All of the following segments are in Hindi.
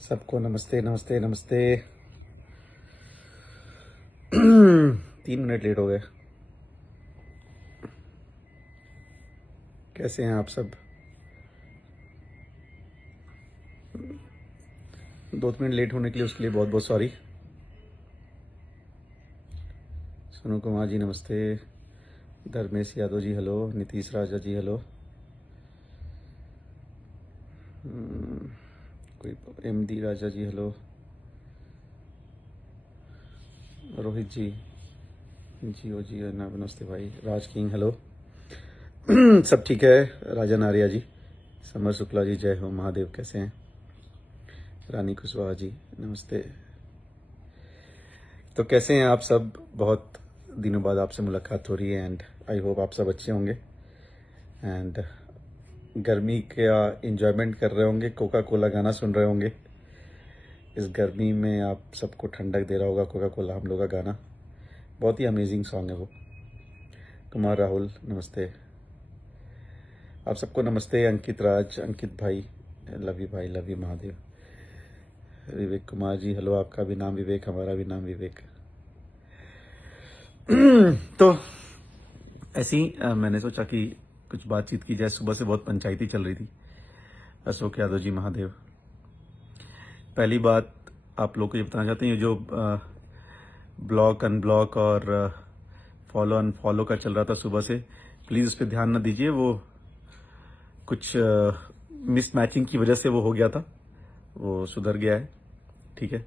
सबको नमस्ते नमस्ते नमस्ते। 3 मिनट लेट हो गए। कैसे हैं आप सब? 2 मिनट लेट होने के लिए उसके लिए बहुत बहुत सॉरी। सोनू कुमार जी नमस्ते। धर्मेश यादव जी हेलो। नीतीश राजा जी हेलो। कोई MD राजा जी हेलो। रोहित जी जियो जी नमस्ते भाई। राज किंग हेलो। सब ठीक है? राजन आर्या जी, समर शुक्ला जी जय हो महादेव, कैसे हैं? रानी कुशवाहा जी नमस्ते। तो कैसे हैं आप सब? बहुत दिनों बाद आपसे मुलाकात हो रही है एंड आई होप आप सब अच्छे होंगे एंड गर्मी का एंजॉयमेंट कर रहे होंगे, कोका कोला गाना सुन रहे होंगे। इस गर्मी में आप सबको ठंडक दे रहा होगा कोका कोला, हम लोग का गाना। बहुत ही अमेजिंग सॉन्ग है वो। कुमार राहुल नमस्ते। आप सबको नमस्ते। अंकित राज, अंकित भाई love you Mahadev. Vivek Kumar ji hello. आपका भी नाम विवेक, हमारा भी नाम विवेक। तो ऐसे ही मैंने सोचा कि कुछ बातचीत की जाए। सुबह से बहुत पंचायती चल रही थी। अशोक यादव जी महादेव। पहली बात आप लोग को ये बताना चाहते हैं, ये जो ब्लॉक अनब्लॉक और फॉलो अनफॉलो का चल रहा था सुबह से, प्लीज़ उस पर ध्यान न दीजिए। वो कुछ मिसमैचिंग की वजह से वो हो गया था, वो सुधर गया है, ठीक है?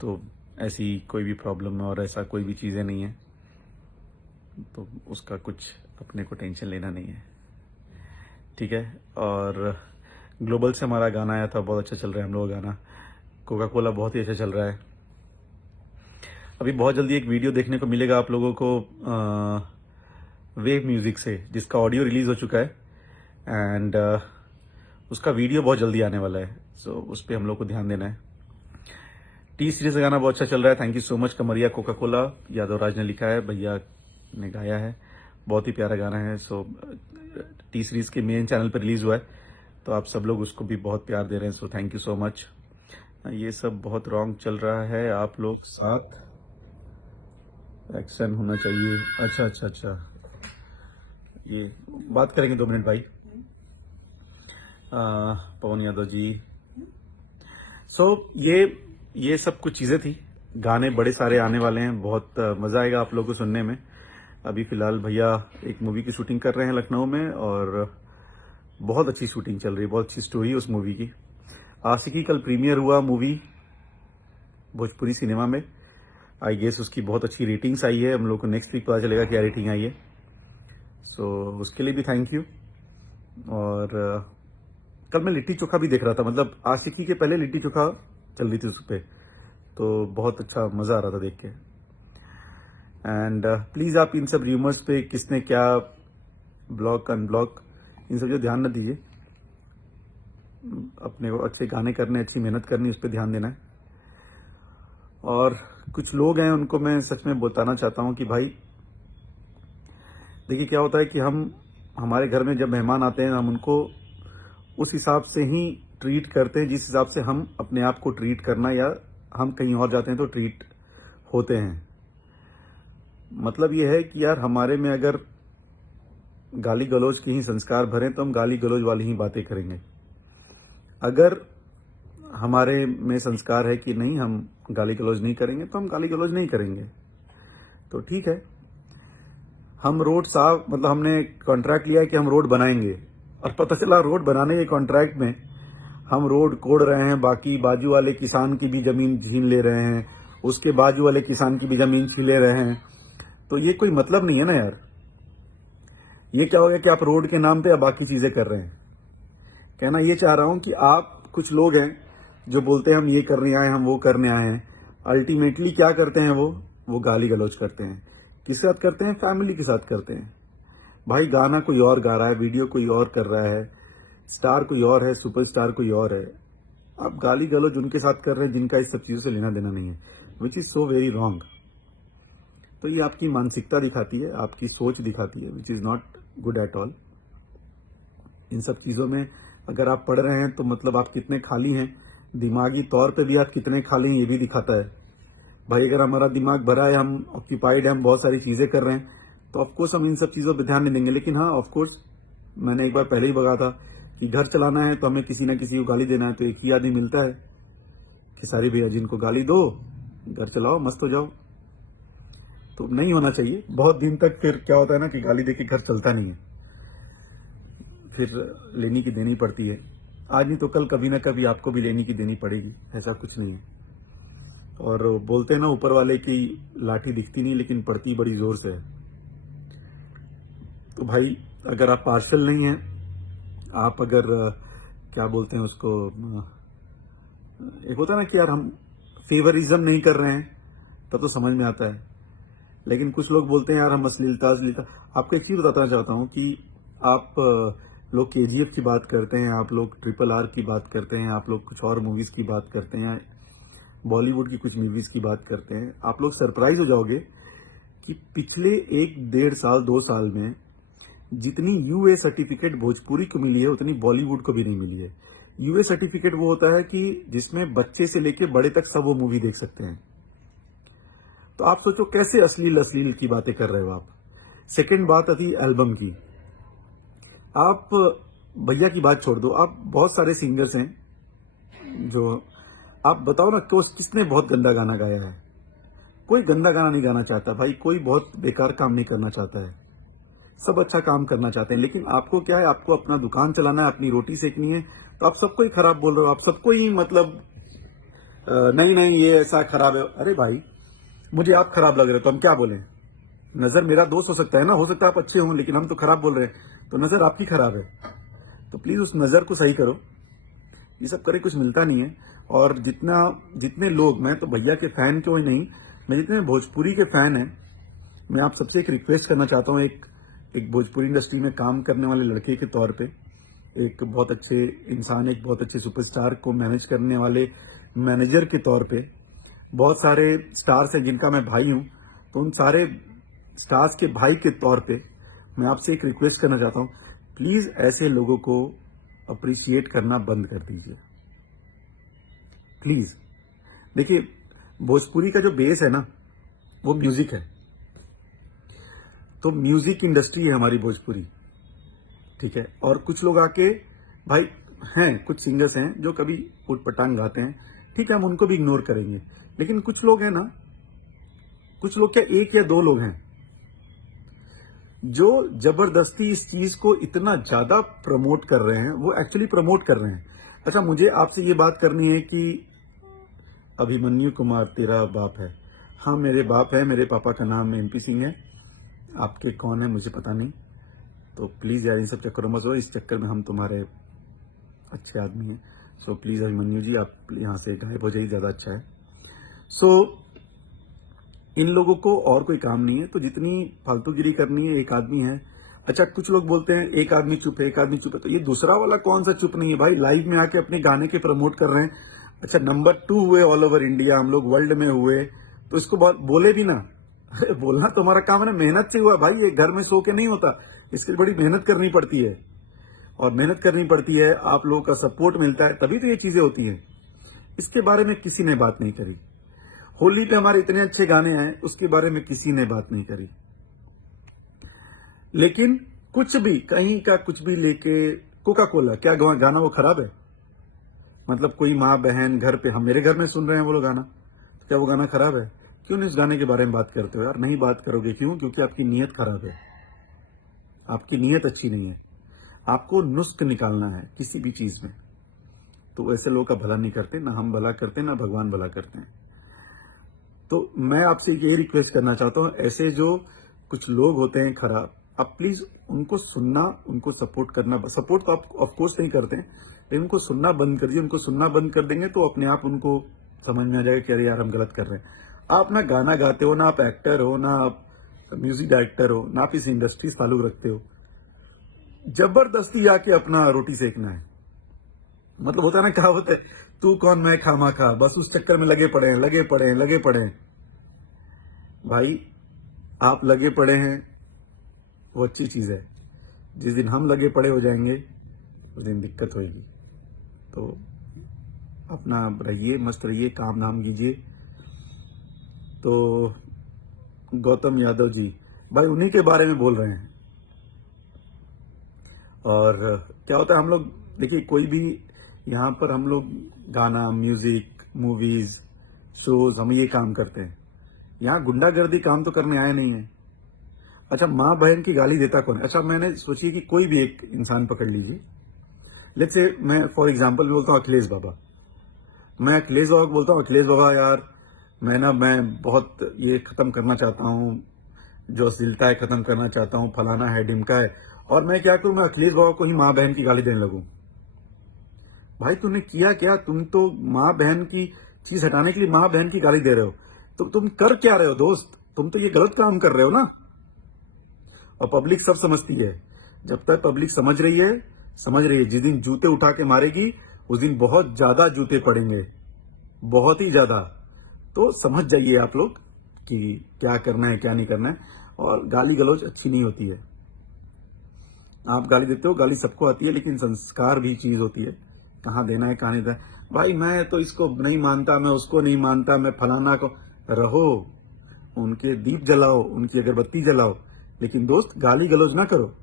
तो ऐसी कोई भी प्रॉब्लम और ऐसा कोई भी चीज़ें नहीं है, तो उसका कुछ अपने को टेंशन लेना नहीं है, ठीक है? और ग्लोबल से हमारा गाना आया था, बहुत अच्छा चल रहा है हम लोग का गाना। कोका कोला बहुत ही अच्छा चल रहा है। अभी बहुत जल्दी एक वीडियो देखने को मिलेगा आप लोगों को वेव म्यूजिक से, जिसका ऑडियो रिलीज हो चुका है एंड उसका वीडियो बहुत जल्दी आने वाला है। सो उस पर हम लोग को ध्यान देना है। टी सीरीज का गाना बहुत अच्छा चल रहा है। Thank you so much. कमरिया कोका कोला यादव राज ने लिखा है, भैया ने गाया है, बहुत ही प्यारा गाना है। सो टी सीरीज के मेन चैनल पर रिलीज हुआ है, तो आप सब लोग उसको भी बहुत प्यार दे रहे हैं, so thank you so much. ये सब बहुत रॉन्ग चल रहा है, आप लोग साथ एक्शन होना चाहिए। अच्छा अच्छा अच्छा, ये बात करेंगे 2 मिनट भाई। पवन यादव जी। सो ये सब कुछ चीज़ें थी। गाने बड़े सारे आने वाले हैं, बहुत मज़ा आएगा आप लोगों को सुनने में। अभी फ़िलहाल भैया एक मूवी की शूटिंग कर रहे हैं लखनऊ में, और बहुत अच्छी शूटिंग चल रही है, बहुत अच्छी स्टोरी है उस मूवी की। आशिकी कल प्रीमियर हुआ मूवी भोजपुरी सिनेमा में। आई गेस उसकी बहुत अच्छी रेटिंग्स आई है। हम लोग को नेक्स्ट वीक पता चलेगा क्या रेटिंग आई है। सो उसके लिए भी थैंक यू। और कल मैं लिट्टी चोखा भी देख रहा था, मतलब आशिकी के पहले लिट्टी चोखा चल रही थी उस पर, तो बहुत अच्छा मज़ा आ रहा था देख के। एंड प्लीज़ आप इन सब र्यूमर्स पे किसने क्या ब्लॉक अनब्लॉक, इन सब जो ध्यान न दीजिए। अपने को अच्छे गाने करने, अच्छी मेहनत करनी, उस पर ध्यान देना है। और कुछ लोग हैं उनको मैं सच में बताना चाहता हूँ कि भाई देखिए क्या होता है कि हमारे घर में जब मेहमान आते हैं, हम उनको उस हिसाब से ही ट्रीट करते हैं जिस हिसाब से हम अपने आप को ट्रीट करना, या हम कहीं और जाते हैं तो ट्रीट होते हैं। मतलब ये है कि यार हमारे में अगर गाली गलौज के ही संस्कार भरें तो हम गाली गलौज वाली ही बातें करेंगे। अगर हमारे में संस्कार है कि नहीं हम गाली गलौज नहीं करेंगे, तो हम गाली गलौज नहीं करेंगे, तो ठीक है। हम रोड साफ, मतलब हमने कॉन्ट्रैक्ट लिया है कि हम रोड बनाएंगे, और पता चला रोड बनाने के कॉन्ट्रैक्ट में हम रोड कोड़ रहे हैं, बाकी बाजू वाले किसान की भी जमीन छीन ले रहे हैं, उसके बाजू वाले किसान की भी जमीन छीन ले रहे हैं। तो ये कोई मतलब नहीं है ना यार। ये क्या हो गया कि आप रोड के नाम पे बाकी चीजें कर रहे हैं। कहना ये चाह रहा हूं कि आप कुछ लोग हैं जो बोलते हैं हम ये करने आए, हम वो करने आए हैं, अल्टीमेटली क्या करते हैं वो गाली गलौज करते हैं। किसके साथ करते हैं? फैमिली के साथ करते हैं। भाई गाना कोई और गा रहा है, वीडियो कोई और कर रहा है, स्टार कोई और है, सुपरस्टार कोई और है। आप गाली गलौज उनके साथ कर रहे हैं जिनका इस सब चीजों से लेना देना नहीं है, which is so very wrong. तो ये आपकी मानसिकता दिखाती है, आपकी सोच दिखाती है, which is not good at all. इन सब चीजों में अगर आप पढ़ रहे हैं तो मतलब आप कितने खाली हैं दिमागी तौर पे भी आप कितने खा लें ये भी दिखाता है। भाई अगर हमारा दिमाग भरा है, हम ऑक्यूपाइड है, हम बहुत सारी चीजें कर रहे हैं, तो ऑफकोर्स हम इन सब चीजों पे ध्यान नहीं देंगे। लेकिन हाँ, ऑफकोर्स मैंने एक बार पहले ही बता था कि घर चलाना है तो हमें किसी ना किसी को गाली देना है, तो एक ही आदमी मिलता है कि सारी भैया जिनको गाली दो, घर चलाओ, मस्त हो जाओ। तो नहीं होना चाहिए बहुत दिन तक। फिर क्या होता है ना कि गाली देके घर चलता नहीं है, फिर लेनी की देनी पड़ती है। आज नहीं तो कल कभी ना कभी आपको भी लेनी की देनी पड़ेगी, ऐसा कुछ नहीं है। और बोलते हैं ना ऊपर वाले की लाठी दिखती नहीं लेकिन पड़ती बड़ी जोर से है। तो भाई अगर आप पार्शल नहीं हैं, आप अगर क्या बोलते हैं उसको, एक होता है ना कि यार हम फेवरिज्म नहीं कर रहे हैं, तब तो समझ में आता है। लेकिन कुछ लोग बोलते हैं यार हम अश्लीलता अश्लीलता। आपको एक चीज बताना चाहता हूँ कि आप लोग केजीएफ की बात करते हैं, आप लोग RRR की बात करते हैं, आप लोग कुछ और मूवीज की बात करते हैं, बॉलीवुड की कुछ मूवीज की बात करते हैं। आप लोग सरप्राइज हो जाओगे कि पिछले 1-1.5 साल 2 साल में जितनी यूए सर्टिफिकेट भोजपुरी को मिली है उतनी बॉलीवुड को भी नहीं मिली है। यूए सर्टिफिकेट वो होता है कि जिसमें बच्चे से लेके बड़े तक सब वो मूवी देख सकते हैं। तो आप सोचो कैसे अश्लील अश्लील की बातें कर रहे हो आप। सेकंड बात आती एल्बम की। आप भैया की बात छोड़ दो, आप बहुत सारे सिंगर्स हैं जो, आप बताओ ना किसने बहुत गंदा गाना गाया है। कोई गंदा गाना नहीं गाना चाहता भाई, कोई बहुत बेकार काम नहीं करना चाहता है, सब अच्छा काम करना चाहते हैं। लेकिन आपको क्या है, आपको अपना दुकान चलाना है, अपनी रोटी सेकनी है, तो आप सबको ही खराब बोल रहे हो। आप सबको ही मतलब नहीं नहीं ये ऐसा खराब है। अरे भाई मुझे आप खराब लग रहे हो तो हम क्या बोलें। नजर मेरा दोस्त हो सकता है ना, हो सकता है आप अच्छे हों, लेकिन हम तो खराब बोल रहे हैं, तो नजर आपकी खराब है। तो प्लीज उस नजर को सही करो। ये सब करे कुछ मिलता नहीं है। और जितने लोग, मैं तो भैया के फैन क्यों ही नहीं, मैं जितने भोजपुरी के फैन हैं, मैं आप सबसे एक रिक्वेस्ट करना चाहता हूँ। एक भोजपुरी इंडस्ट्री में काम करने वाले लड़के के तौर पे, एक बहुत अच्छे इंसान, एक बहुत अच्छे सुपरस्टार को मैनेज करने वाले मैनेजर के तौर पे, बहुत सारे स्टार्स हैं जिनका मैं भाई हूं, तो उन सारे स्टार्स के भाई के तौर पे मैं आपसे एक रिक्वेस्ट करना चाहता हूं, प्लीज ऐसे लोगों को अप्रिशिएट करना बंद कर दीजिए प्लीज। देखिए भोजपुरी का जो बेस है ना वो म्यूजिक है, तो म्यूजिक इंडस्ट्री है हमारी भोजपुरी, ठीक है। और कुछ लोग आके भाई हैं, कुछ सिंगर्स हैं जो कभी उटपटांग गाते हैं, ठीक है, हम उनको भी इग्नोर करेंगे। लेकिन कुछ लोग हैं ना, कुछ लोग क्या, 1 या 2 लोग हैं जो जबरदस्ती इस चीज को इतना ज्यादा प्रमोट कर रहे हैं, वो एक्चुअली प्रमोट कर रहे हैं। अच्छा मुझे आपसे ये बात करनी है कि अभिमन्यु कुमार तेरा बाप है। हाँ मेरे बाप है, मेरे पापा का नाम MP सिंह है, आपके कौन है मुझे पता नहीं। तो प्लीज यार इन सब चक्करों में हो, इस चक्कर में हम तुम्हारे अच्छे आदमी हैं। सो प्लीज अभिमन्यु जी आप यहाँ से गायब हो जाइए, ज्यादा अच्छा है। सो इन लोगों को और कोई काम नहीं है, तो जितनी फालतूगिरी करनी है, एक आदमी है। अच्छा कुछ लोग बोलते हैं एक आदमी चुप है, एक आदमी चुप है, तो ये दूसरा वाला कौन सा चुप नहीं है भाई, लाइव में आके अपने गाने के प्रमोट कर रहे हैं। अच्छा नंबर 2 हुए ऑल ओवर इंडिया, हम लोग वर्ल्ड में हुए, तो इसको बोले भी ना। अरे बोलना तो हमारा काम है ना, मेहनत से हुआ भाई, ये घर में सो के नहीं होता, इसके लिए बड़ी मेहनत करनी पड़ती है। और मेहनत करनी पड़ती है, आप लोगों का सपोर्ट मिलता है, तभी तो ये चीजें होती है। इसके बारे में किसी ने बात नहीं करी। होली पे हमारे इतने अच्छे गाने आए, उसके बारे में किसी ने बात नहीं करी। लेकिन कुछ भी कहीं का कुछ भी लेके, कोका कोला क्या गाना वो खराब है? मतलब कोई माँ बहन घर पे, हम मेरे घर में सुन रहे हैं वो लोग गाना, तो क्या वो गाना खराब है? क्यों नहीं उस गाने के बारे में बात करते हो यार? नहीं बात करोगे क्यों? क्योंकि आपकी नीयत खराब है, आपकी नीयत अच्छी नहीं है। आपको नुस्ख निकालना है किसी भी चीज में, तो ऐसे लोगों का भला नहीं करते, ना हम भला करते ना भगवान भला करते हैं। तो मैं आपसे ये रिक्वेस्ट करना चाहता हूँ, ऐसे जो कुछ लोग होते हैं खराब, आप प्लीज उनको सुनना, उनको सपोर्ट करना, सपोर्ट तो आप ऑफकोर्स नहीं करते हैं, लेकिन उनको सुनना बंद कर दीजिए। उनको सुनना बंद कर देंगे तो अपने आप उनको समझ में आ जाएगा कि अरे यार हम गलत कर रहे हैं। आप ना गाना गाते हो, ना आप एक्टर हो, ना आप म्यूजिक डायरेक्टर हो, ना आप इस इंडस्ट्री से ताल्लुक रखते हो, जबरदस्ती आके अपना रोटी सेकना है। मतलब होता है ना, क्या होता है, तू कौन मैं खामा खा, बस उस चक्कर में लगे पड़े हैं, लगे पड़े हैं, लगे पड़े हैं। भाई आप लगे पड़े हैं वो अच्छी चीज है, जिस दिन हम लगे पड़े हो जाएंगे उस दिन दिक्कत होगी। तो अपना रहिए, मस्त रहिए, काम धाम कीजिए। तो गौतम यादव जी, भाई उन्हीं के बारे में बोल रहे हैं। और क्या होता है, हम लोग देखिए कोई भी यहाँ पर हम लोग गाना, म्यूजिक, मूवीज, शोज, हम ये काम करते हैं। यहाँ गुंडागर्दी काम तो करने आए नहीं है। अच्छा, माँ बहन की गाली देता कौन है? अच्छा, मैंने सोचिए कि कोई भी एक इंसान पकड़ लीजिए, लेट्स से मैं फॉर एग्जांपल बोलता हूँ अखिलेश बाबा। मैं अखिलेश बाबा को बोलता हूँ, अखिलेश बाबा यार मैं बहुत ये खत्म करना चाहता हूँ, जो अश्लीलता है खत्म करना चाहता हूँ, फलाना है ढिमका है, और मैं क्या करूँ, मैं अखिलेश बाबा को ही माँ बहन की गाली देने लगूं। भाई तूने किया क्या? तुम तो माँ बहन की चीज हटाने के लिए माँ बहन की गाली दे रहे हो, तो तुम कर क्या रहे हो दोस्त? तुम तो ये गलत काम कर रहे हो ना। और पब्लिक सब समझती है। जब तक पब्लिक समझ रही है, जिस दिन जूते उठा के मारेगी उस दिन बहुत ज्यादा जूते पड़ेंगे, बहुत ही ज्यादा। तो समझ जाइए आप लोग कि क्या करना है क्या नहीं करना है। और गाली गलौज अच्छी नहीं होती है। आप गाली देते हो, गाली सबको आती है, लेकिन संस्कार भी चीज होती है, कहाँ देना है कहाँ नहीं देना है। भाई मैं तो इसको नहीं मानता, मैं उसको नहीं मानता, मैं फलाना को, रहो, उनके दीप जलाओ, उनकी अगरबत्ती जलाओ, लेकिन दोस्त गाली गलौज ना करो।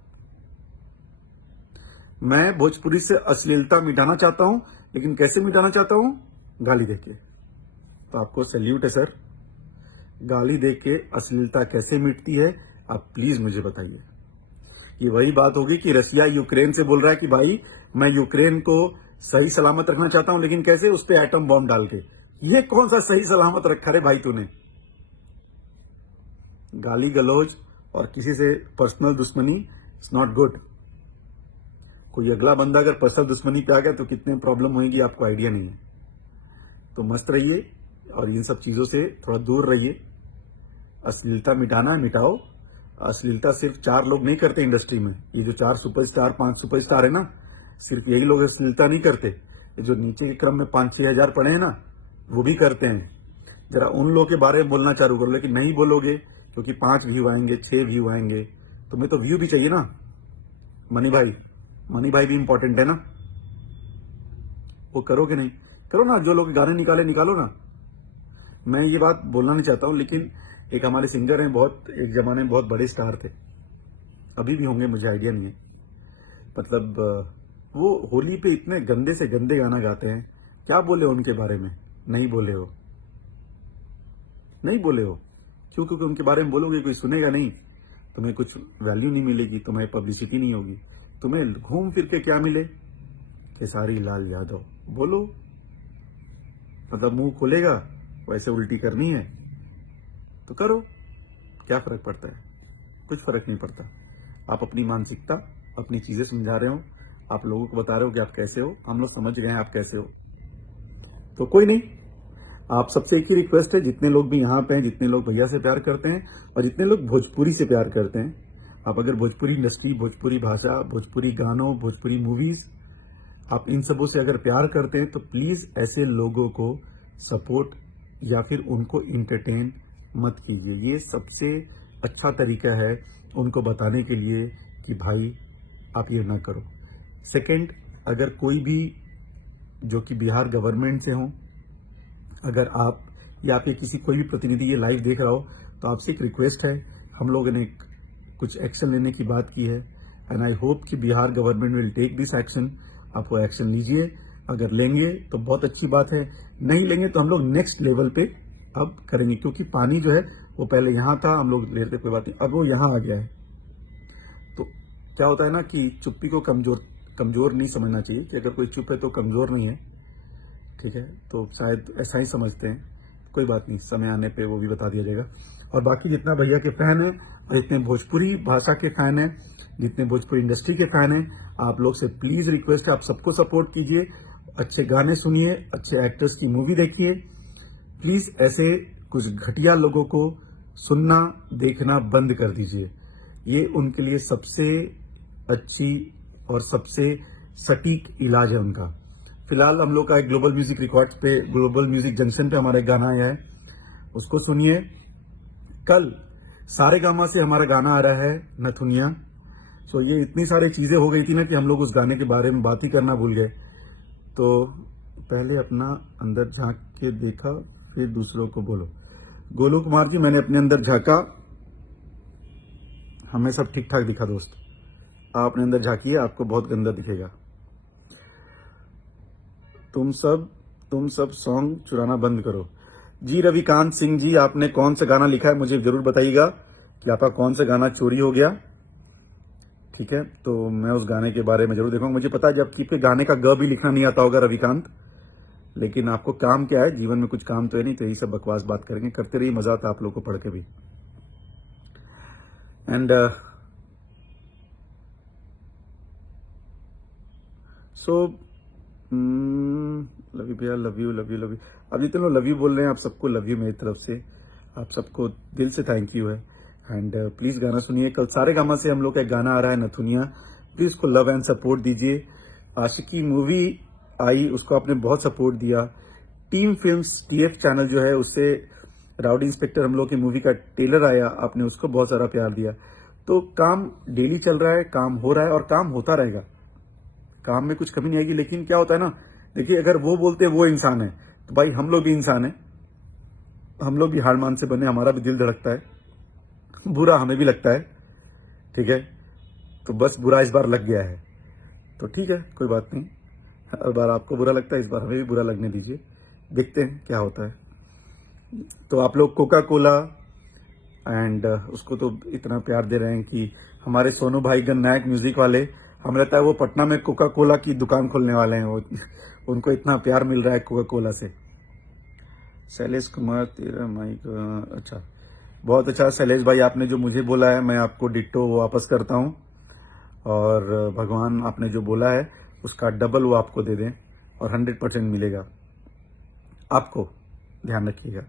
मैं भोजपुरी से अश्लीलता मिटाना चाहता हूं, लेकिन कैसे मिटाना चाहता हूं? गाली देके। तो आपको सैल्यूट है सर। गाली देके अश्लीलता कैसे मिटती है, आप प्लीज मुझे बताइए। ये वही बात होगी कि रसिया यूक्रेन से बोल रहा है कि भाई मैं यूक्रेन को सही सलामत रखना चाहता हूं, लेकिन कैसे? उस पर एटम बॉम्ब डाल के। ये कौन सा सही सलामत रखा रे भाई तूने? गाली गलौज और किसी से पर्सनल दुश्मनी इट्स नॉट गुड। कोई अगला बंदा अगर पर्सनल दुश्मनी पे आ गया तो कितने प्रॉब्लम होगी आपको आइडिया नहीं है। तो मस्त रहिए और इन सब चीजों से थोड़ा दूर रहिए। अश्लीलता मिटाना है, मिटाओ। अश्लीलता सिर्फ 4 लोग नहीं करते इंडस्ट्री में। ये जो 4 सुपरस्टार, 5 सुपरस्टार है ना, सिर्फ यही लोग अश्लीलता नहीं करते। ये जो नीचे के क्रम में 5-6 हजार पड़े हैं ना, वो भी करते हैं। जरा उन लोगों के बारे में बोलना चालू करो, लेकिन नहीं बोलोगे क्योंकि 5 व्यू आएंगे, 6 व्यू आएंगे। तुम्हें तो व्यू भी चाहिए ना मनी भाई भी इंपॉर्टेंट है ना। वो करोगे नहीं? करो ना, जो लोग गाने निकालो ना। मैं ये बात बोलना नहीं चाहता हूं, लेकिन एक हमारे सिंगर हैं, बहुत एक जमाने में बहुत बड़े स्टार थे, अभी भी होंगे मुझे आइडिया नहीं है। मतलब वो होली पे इतने गंदे से गंदे गाना गाते हैं। क्या बोले उनके बारे में? नहीं बोले हो। क्यों? क्योंकि उनके बारे में बोलोगे कोई सुनेगा नहीं, तुम्हें कुछ वैल्यू नहीं मिलेगी, तुम्हें पब्लिसिटी नहीं होगी। तुम्हें घूम फिर के क्या मिले? खेसारी लाल यादव बोलो, मतलब मुंह खोलेगा, वैसे उल्टी करनी है तो करो, क्या फर्क पड़ता है? कुछ फर्क नहीं पड़ता। आप अपनी मानसिकता, अपनी चीजें समझा रहे हो, आप लोगों को बता रहे हो कि आप कैसे हो, हम लोग समझ गए हैं आप कैसे हो। तो कोई नहीं, आप सबसे एक ही रिक्वेस्ट है, जितने लोग भी यहाँ पे हैं, जितने लोग भैया से प्यार करते हैं और जितने लोग भोजपुरी से प्यार करते हैं, आप अगर भोजपुरी इंडस्ट्री, भोजपुरी भाषा, भोजपुरी गानों, भोजपुरी मूवीज, आप इन सबों से अगर प्यार करते हैं तो प्लीज ऐसे लोगों को सपोर्ट या फिर उनको इंटरटेन मत कीजिए। ये सबसे अच्छा तरीका है उनको बताने के लिए कि भाई आप ये ना करो। सेकंड, अगर कोई भी जो कि बिहार गवर्नमेंट से हो, अगर आप या फिर किसी कोई भी प्रतिनिधि ये लाइव देख रहा हो, तो आपसे एक रिक्वेस्ट है, हम लोगों ने कुछ एक्शन लेने की बात की है एंड आई होप कि Bihar government will take this action. आप वो एक्शन लीजिए, अगर लेंगे तो बहुत अच्छी बात है, नहीं लेंगे तो हम लोग नेक्स्ट लेवल पे अब करेंगे, क्योंकि पानी जो है वो पहले यहाँ था, हम लोग लेते कोई बात नहीं, अब वो यहाँ आ गया है। तो क्या होता है ना कि चुप्पी को कमजोर नहीं समझना चाहिए कि अगर कोई चुप है तो कमजोर नहीं है, ठीक है? तो शायद ऐसा ही समझते हैं, कोई बात नहीं, समय आने पे वो भी बता दिया जाएगा। और बाकी जितना भैया के फैन है और जितने भोजपुरी भाषा के फैन है, जितने भोजपुरी इंडस्ट्री के फैन है, आप लोग से प्लीज रिक्वेस्ट है, आप सबको सपोर्ट कीजिए, अच्छे गाने सुनिए, अच्छे एक्टर्स की मूवी देखिए। प्लीज ऐसे कुछ घटिया लोगों को सुनना देखना बंद कर दीजिए। ये उनके लिए सबसे अच्छी और सबसे सटीक इलाज है उनका। फिलहाल हम लोग का एक ग्लोबल म्यूजिक रिकॉर्ड्स पे, ग्लोबल म्यूजिक जंक्शन पे हमारा एक गाना आया है, उसको सुनिए। कल सारेगामा से हमारा गाना आ रहा है नथुनिया। सो ये इतनी सारी चीजें हो गई थी ना कि हम लोग उस गाने के बारे में बात ही करना भूल गए। तो पहले अपना अंदर झांक के देखा फिर दूसरों को बोलो। गोलू कुमार जी, मैंने अपने अंदर झांका, हमें सब ठीक ठाक दिखा दोस्त। आप अपने अंदर झांकिए, आपको बहुत गंदा दिखेगा। तुम सब सॉन्ग चुराना बंद करो। जी रविकांत सिंह जी, आपने कौन सा गाना लिखा है मुझे जरूर बताइएगा कि आपका कौन सा गाना चोरी हो गया। ठीक है, तो मैं उस गाने के बारे में जरूर देखूंगा। मुझे पता है जब कि गाने का ग भी लिखना नहीं आता होगा रविकांत, लेकिन आपको काम क्या है, जीवन में कुछ काम तो है नहीं, तो यही सब बकवास बात करेंगे, करते रहिए, मजा आता आप लोगों को पढ़ के भी। एंड सो लव यू भैया, love you love you love you. अब जितने लोग लव यू बोल रहे हैं, आप सबको लव यू मेरी तरफ से, आप सबको दिल से थैंक यू है। एंड प्लीज गाना सुनिए, कल सारे गामा से हम लोग का एक गाना आ रहा है नथुनिया, प्लीज उसको लव एंड सपोर्ट दीजिए। आशिकी मूवी आई, उसको आपने बहुत सपोर्ट दिया। टीम फिल्म्स टीएफ चैनल जो है, उससे राउडी इंस्पेक्टर हम लोग की मूवी का ट्रेलर आया, आपने उसको बहुत सारा प्यार दिया। तो काम डेली चल रहा है, काम हो रहा है और काम होता रहेगा, काम में कुछ कमी नहीं आएगी। लेकिन क्या होता है ना, देखिए अगर वो बोलते हैं वो इंसान है, तो भाई हम लोग भी इंसान है, हम लोग भी हार मान से बने, हमारा भी दिल धड़कता है, बुरा हमें भी लगता है। ठीक है, तो बस बुरा इस बार लग गया है, तो ठीक है, कोई बात नहीं। हर बार आपको बुरा लगता है, इस बार हमें भी बुरा लगने दीजिए, देखते हैं क्या होता है। तो आप लोग कोका कोला एंड उसको तो इतना प्यार दे रहे हैं कि हमारे सोनू भाई गन नायक म्यूजिक वाले, हमें लगता है वो पटना में कोका कोला की दुकान खोलने वाले हैं, वो उनको इतना प्यार मिल रहा है कोका कोला से। शैलेश कुमार, तेरा माइक, अच्छा, बहुत अच्छा शैलेश भाई, आपने जो मुझे बोला है मैं आपको डिट्टो वापस करता हूं, और भगवान आपने जो बोला है उसका डबल वो आपको दे दें, और 100% मिलेगा आपको, ध्यान रखिएगा।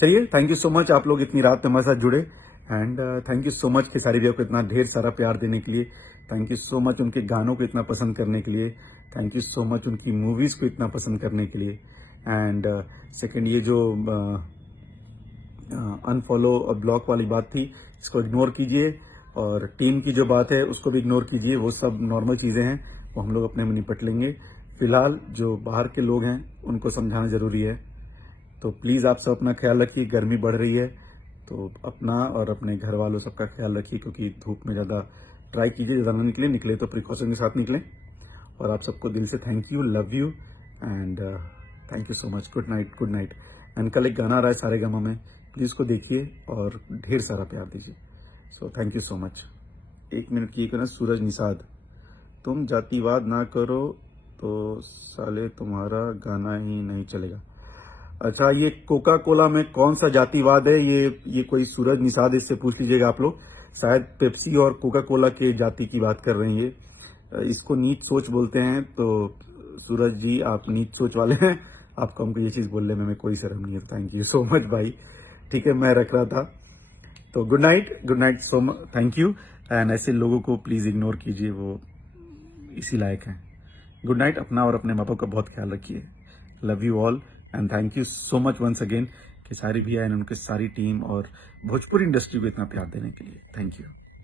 चलिए, थैंक यू सो मच, आप लोग इतनी रात में हमारे साथ जुड़े, and thank you so much Khesari भैया को इतना ढेर सारा प्यार देने के लिए, थैंक यू सो मच उनके गानों को इतना पसंद करने के लिए, थैंक यू सो मच उनकी मूवीज को इतना पसंद करने के लिए। एंड सेकंड, ये जो अनफॉलो और ब्लॉक वाली बात थी, इसको इग्नोर कीजिए, और टीम की जो बात है उसको भी इग्नोर कीजिए, वो सब नॉर्मल चीजें हैं, वो हम लोग अपने में निपट लेंगे। फिलहाल जो बाहर के लोग हैं उनको समझाना जरूरी है, तो प्लीज आप सब अपना ख्याल रखिए, गर्मी बढ़ रही है, तो अपना और अपने घर वालों सबका ख्याल रखिए, क्योंकि धूप में ज्यादा ट्राई कीजिए, ज्यादा ना निकले तो प्रिकॉशन के साथ निकलें। और आप सबको दिल से thank you, love you, and thank you so much. Good night, good night. And कल एक गाना आ रहा है सारे गामा में, प्लीज उसको देखिए और ढेर सारा प्यार दीजिए। So thank you so much. 1 minute की ना, सूरज निषाद, तुम जातिवाद ना करो तो साले तुम्हारा गाना ही नहीं चलेगा। अच्छा, ये कोका कोला में कौन सा जातिवाद है, ये कोई सूरज निषाद, इससे पूछ लीजिएगा आप लोग, शायद पेप्सी और कोका कोला के जाति की बात कर रहे हैं ये, इसको नीच सोच बोलते हैं। तो सूरज जी, आप नीच सोच वाले हैं, आपको हमको ये चीज बोलने में कोई शर्म नहीं है। थैंक यू सो मच भाई, ठीक है, मैं रख रहा था। तो good night so much, thank you. And ऐसे लोगों को प्लीज इग्नोर कीजिए, वो इसी लायक हैं। गुड नाइट, अपना और अपने माँ बाप का बहुत ख्याल रखिए, love you all, and thank you so much once again Khesari भैया एंड उनकी सारी टीम और भोजपुरी इंडस्ट्री को इतना प्यार देने के लिए, थैंक यू।